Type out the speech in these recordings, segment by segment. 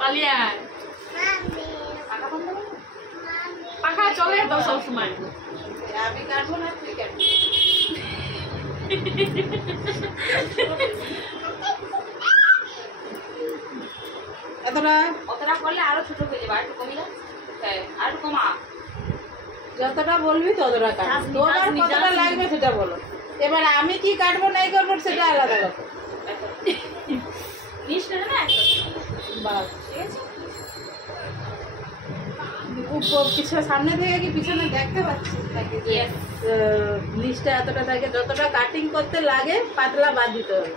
পালিয়ে আয়। পাখা চলে তো সবসময়। আমি কাটবো না, তুই কাটবি। অতটা করলে আরো ছোট হয়ে যাবে, আর একটু কমিয়ে দাও। হ্যাঁ, আর একটু কমা। যতটা বলবি ততটা কাটবো, তোমার কতটা লাগবে সেটা বলো। এবার আমি কি কাটবো নাই করবো সেটা আলাদা কথা। নিচটা না বাস, ঠিক আছে। পিছনে সামনে থেকে কি পিছনে দেখতে পাচ্ছিস নাকি যে নিচটা এতটা থাকে? যতটা কাটিং করতে লাগে পাতলা বাদ দিতে হবে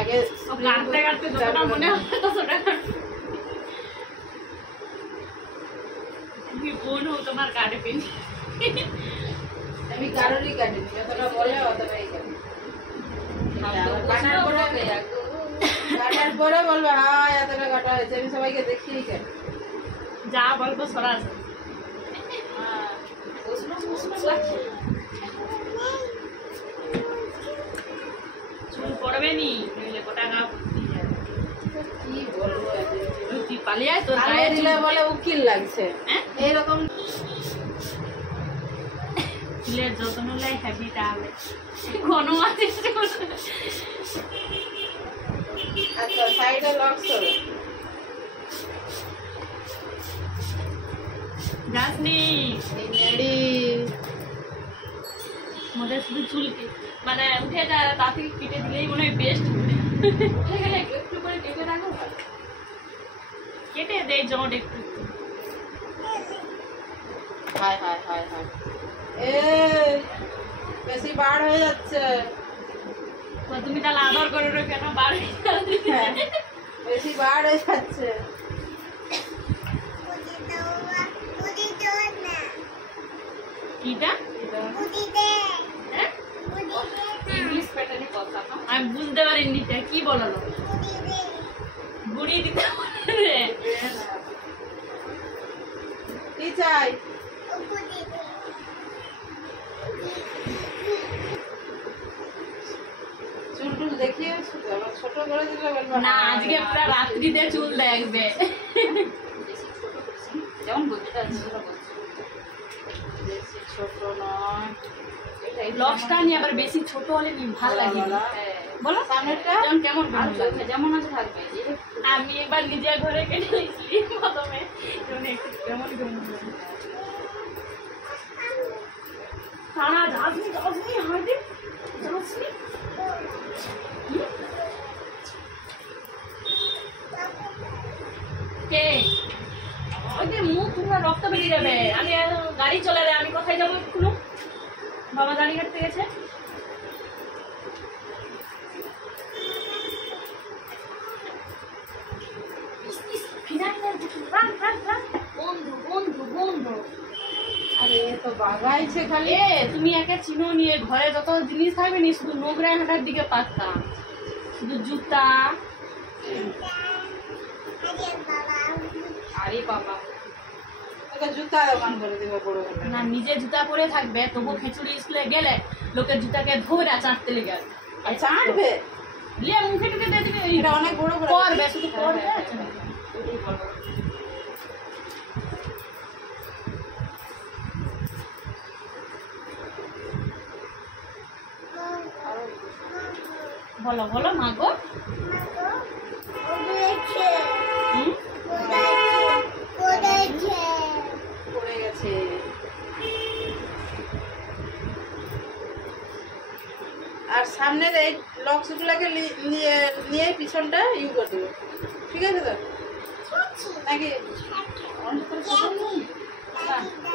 আগে। কাটতে কাটতে যতটা মনে হবে ততটা তুমি বোনও তোমার কাটবে। আমি কারোরই কাটিনি, যতটা বলে অতটাই কাটি। কাটার পরে বলবে হ্যাঁ এতটা কাটা হয়েছে, আমি সবাইকে দেখিয়েই কাটি। যা বলবো সরাস চুল পড়বে নি, নইলে গোটা গা কি বলবো, তুই পালিয়ে আয়, তোর আগে গায়ে দিলে বলে উকিল লাগছে। এইরকম চুলের যত্ন লাই হ্যাপি তাহলে ঘন আছে। আচ্ছা সাইডে লক করো। যাসনি নেড়ি মধ্যে শুধু চুল মানে উঠে যায়, তা থেকে কেটে দিলেই মনে হয় বেস্ট। উঠে গেলে একটু করে কেটে রাখো, কেটে দেয় জট একটু। হায় হায় হায় হায়, এ বেশি বার হয়ে যাচ্ছে। তো তুমি তাহলে আদর করে কেন বার বেশি বার হয়ে যাচ্ছে। কিটা ইংলিশ প্যাটার্নে কথা আমি বুঝতে পারিনি, কি বলো গুড়ি দিতে কি চাই? চুল টুল দেখিয়ে ছোট করে দিলে বলবো না, আজকে পুরো রাত্রিতে চুল দেখবে। যেমন বলতে বেশি ছোট নয়, লসটা নিয়ে আবার বেশি ছোট হলে ভালো লাগে। বলো সামনেরটা যেমন কেমন যেমন আছে থাকবে। আমি এবার নিজের ঘরে কেটে নিয়েছি প্রথমে, কেমন কেমন সারা যাসনি যাসনি হাঁটে যাসনি। কে ওই যে মুখ পুরো রক্ত বেরিয়ে যাবে। আমি গাড়ি চলে যায়, আমি কোথায় যাবো? একটু বাবা গাড়ি কাটতে গেছে। বন্ধু বন্ধু বন্ধু, আরে তো বাগাইছে খালি। তুমি একে চিনো নিয়ে ঘরে যত জিনিস থাকবে নি, শুধু নোংরা হাঁটার দিকে পারতাম, শুধু জুতা। আরে বাবা, জুতা দোকান করে দিবে বড় বড়। না নিজে জুতা পরে থাকবে, তবু খিচুড়ি স্কুলে গেলে লোকের জুতাকে ধরে চাটতে লেগে চাটবে, লিয়ে মুখে টুকে দিয়ে দিবে। এটা অনেক বড় বড় করবে, শুধু করবে। বলো বলো মা গো। পড়ে গেছে। আর সামনের এই লক্স গুলাকে নিয়ে পিছনটা ইউ করে দেবে, ঠিক আছে তো নাকি?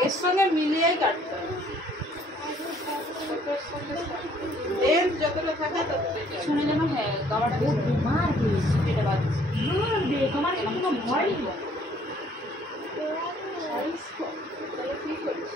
এর সঙ্গে মিলিয়েই কাটতে হবে, যতটা থাকে ততটাই। শুনে যেন গাওয়াটা মারবে, এটা বাদ মারবে। তোমার কোনো ভয় নেই? তাহলে কি করিস?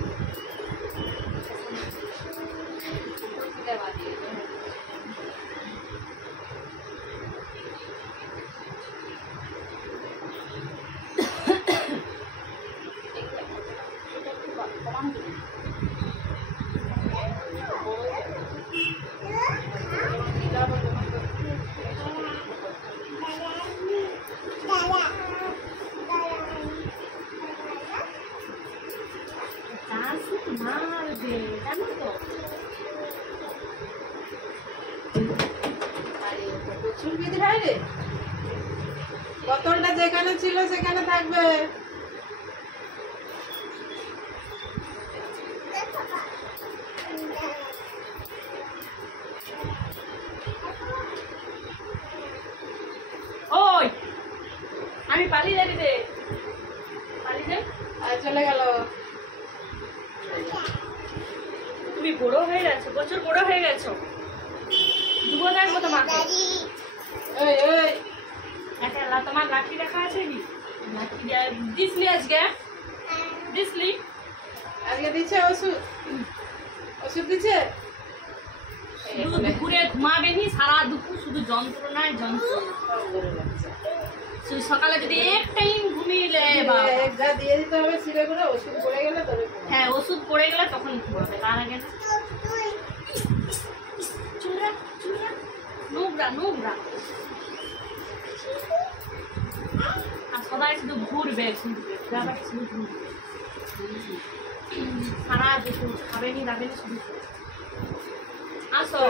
বোতলটা যেখানে ছিল সেখানে থাকবে। ওই আমি পালিয়ে যাবি রে, পালিয়ে যাই। আর চলে গেল। তুমি বড় হয়ে গেছো, প্রচুর বড় হয়ে গেছো। দুবো দেখবো তোমাকে। এই এই একটা তোমার লাঠি দেখা আছে কি? লাঠি দিসলি আজকে? দিসলি? আজকে দিচ্ছে ওষুধ? ওষুধ দিচ্ছে? শুধু দুপুরে ঘুমাবে নি, সারা দুপুর শুধু যন্ত্রণায় যন্ত্রণা। শুধু সকালে যদি এক টাইম ঘুমিয়ে যা দিয়ে দিতে হবে ছিঁড়ে করে, ওষুধ পড়ে গেলে তবে ঘুমাবে। হ্যাঁ, ওষুধ পড়ে গেলে তখন ঘুমাবে, তার আগে না। চুলরা চুলরা নোংরা নোংরা। আর সবাই শুধু ঘুরবে ঘুরবে, সবাই শুধু ঘুরবে। সারা দুপুর খাবেনি দাবেনি শুধু। আসো।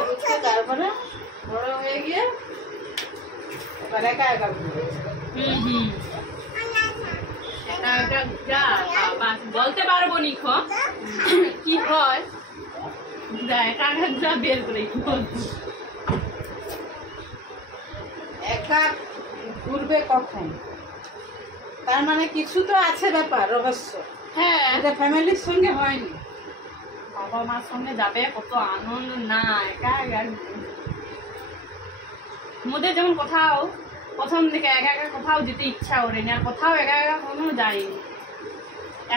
তারপরে বড় হয়ে গিয়ে এবার একা একা ঘুরবে। একা একা যা বাবা, বলতে পারবো নি কি হয়। একা একা যা বের করে একা ঘুরবে কখন? তার মানে কিছু তো আছে ব্যাপার, রহস্য। হ্যাঁ, এটা ফ্যামিলির সঙ্গে হয়নি। বাবা মার সঙ্গে যাবে, কত আনন্দ না একা একা। মোদের যেমন কোথাও প্রথম থেকে একা একা কোথাও যেতে ইচ্ছা করেনি, আর কোথাও একা একা কখনো যায়নি।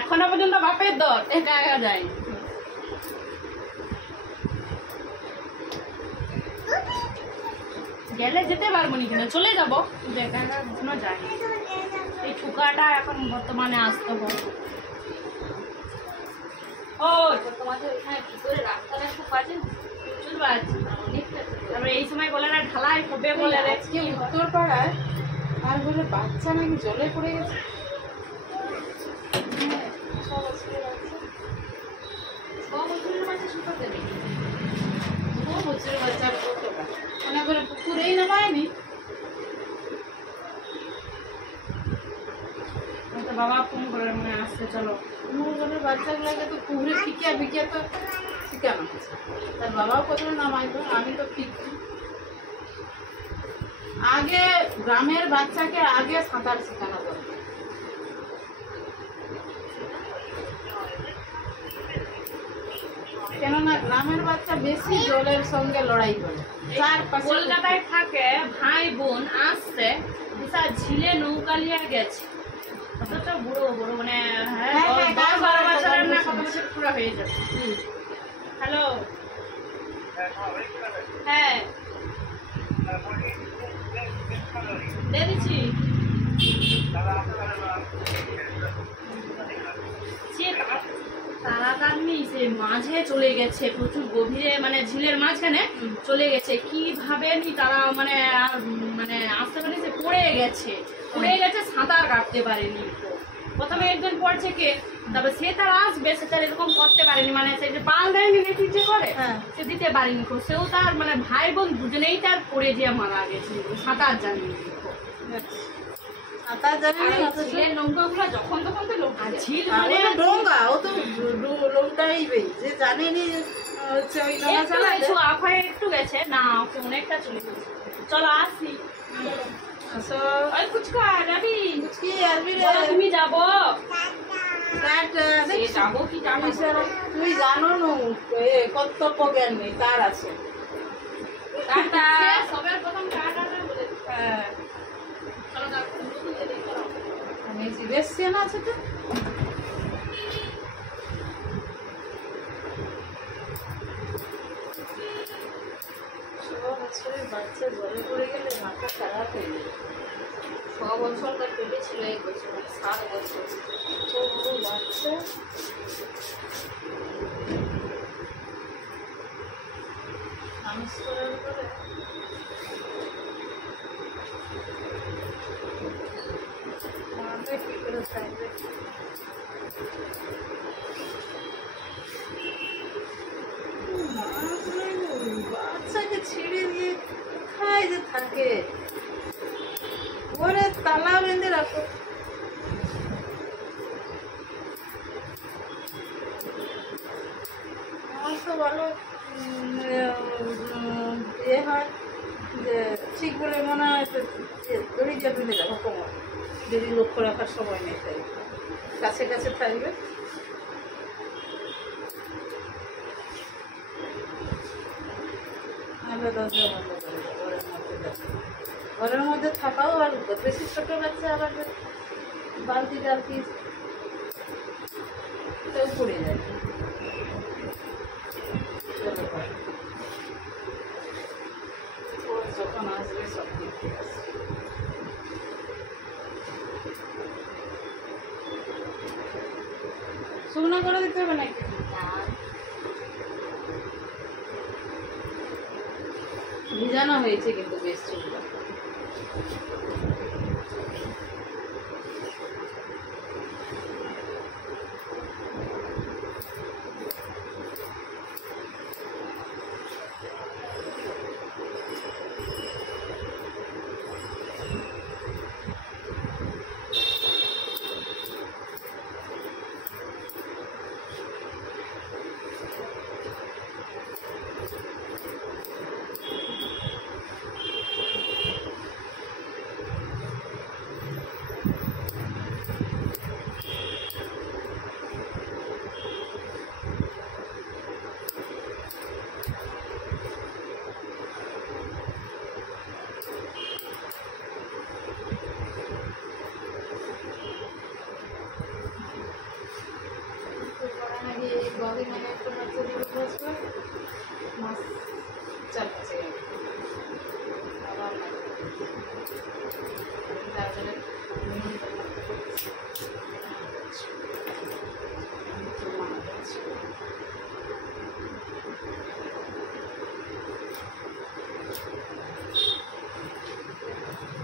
এখনো পর্যন্ত বাপের দর একা একা যায়নি। গেলে যেতে পারবো নি, কিনা চলে যাবো, কিন্তু একা একা কখনো যায়নি। এই ঠুকাটা এখন বর্তমানে আসতে হবে। ও তোমাদের ওইখানে কি করে রাস্তাটা খুব বাজে, প্রচুর বাজে। তারপরে এই সময় বলে না ঢালাই হবে বলে রে। আজকে উত্তর পাড়ায় আর বলে বাচ্চা নাকি জলে পড়ে গেছে। মনে করে পুকুরেই নামায়নি। বাবা ফোন করে মনে আসছে, চলো। বাচ্চাগুলোকে তো পুকুরে ফিকিয়া ফিকিয়া তো শিখানো হচ্ছে। তার বাবাও কোথাও নামাইতো, আমি তো ফিকি। আগে গ্রামের বাচ্চাকে আগে সাঁতার শেখানো দরকার। কেননা গ্রামের বাচ্চা বেশি জলের সঙ্গে লড়াই করে। কলকাতায় থাকে ভাই বোন আসছে, ঝিলে নৌকা লিয়ে গেছে, অথচ বুড়ো বুড়ো মানে 10-12 বছরের না, কত বছর পুরো হয়ে যাবে। হ্যালো, হ্যাঁ দিয়ে দিচ্ছি। তাড়াতাড়ি সে মাঝে চলে গেছে, প্রচুর গভীরে, মানে ঝিলের মাঝখানে চলে গেছে। কিভাবে নি তারা মানে মানে আসতে পারে, সে পড়ে গেছে, সাঁতার কাটতে পারেনি। প্রথমে একজন পড়ছে কে, তারপর সে তার আসবে, সে তার এরকম করতে পারেনি, মানে সে যে পাল দেয়নি নাকি যে করে, সে দিতে পারেনি। সেও তার মানে ভাই বোন দুজনেই তার পড়ে যেয়ে মারা গেছে, সাঁতার জানিয়ে। নৌকা যখন তখন তো ঝিল মানে ডোঙ্গা, ও তো লোকটাইবেই যে জানেনি হচ্ছে ওই ডোঙ্গা চালাতে। একটু গেছে না, ওকে অনেকটা চলে গেছে। চলো আসি। আসো, ওই ফুচকা যাবি? কি আসবি রে? তুমি যাবো? যাবো কি জানো? তুই জানো না কর্তব্য জ্ঞান নেই, তার আছে। টাটা, সবার প্রথম টাটা বলে। হ্যাঁ, চলো যাও। আমি রেস্টুরেন্ট আছে তো। বছরের বাচ্চা জলে পড়ে গেলে মাথা খারাপ হয়ে যাবে। 6 বছর তার পেটে ছিল, 1 বছর 7 বছর বাচ্চা। মানুষ করার পরে কি করে থাকবে? বাচ্চাকে ছেড়ে দিয়ে কোথায় যে থাকে, ওরে তালা বেঁধে রাখো। আমার তো ভালো এ হয় যে ঠিক বলে মনে হয় তো দড়ি দিয়ে বেঁধে রাখো কোমর, যদি লক্ষ্য রাখার সময় নেই তাই কাছে কাছে থাকবে। আমরা দরজা বন্ধ করে দেবো, ঘরের মধ্যে দেখো। ঘরের মধ্যে থাকাও আর বেশি ছোট বাচ্চা আবার বালতি টালতি তো পড়ে যায়। যখন আসবে সব দিক থেকে আসবে। শুকনো করে দিতে হবে নাকি? ভিজানো হয়েছে কিন্তু বেশ চুলটা। Bagi mana pernah jadi bos kan, mas capek. Awal lagi. Tahu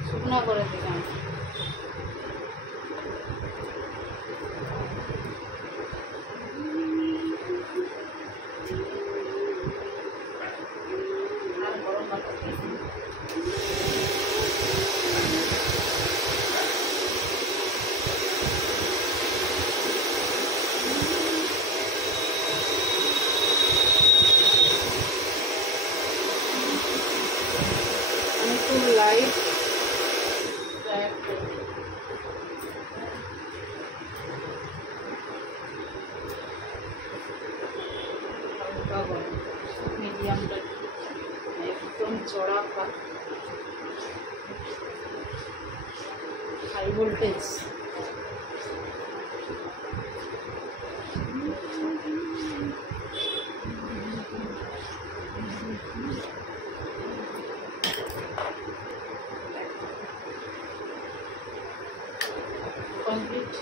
শুকনো করে দিলাম। লাইট মিডিয়ামটা একদম চড়া হাই ভোল্টেজ। Complete.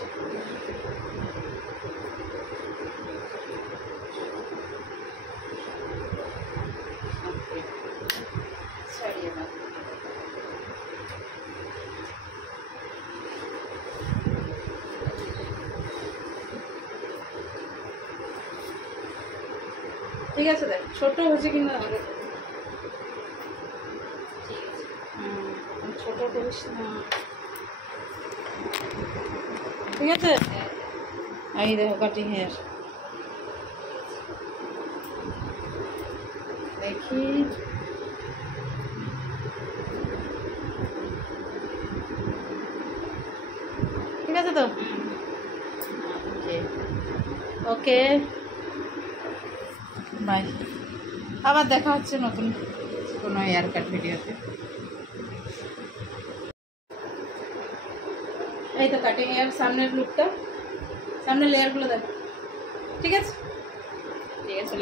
ছাড়িয়ে দাও। ঠিক আছে দেখ, ছোট হচ্ছে কিন্তু আগে ছোট করিস না, ঠিক আছে? এই দেখো কাটিং হেয়ার, দেখি ঠিক আছে তো? ওকে বাই, আবার দেখা হচ্ছে নতুন কোনো হেয়ার কাট ভিডিওতে। এই তো কাটিং হেয়ার সামনের লুকটা, সামনের লেয়ারগুলো দেখো, ঠিক আছে? ঠিক আছে।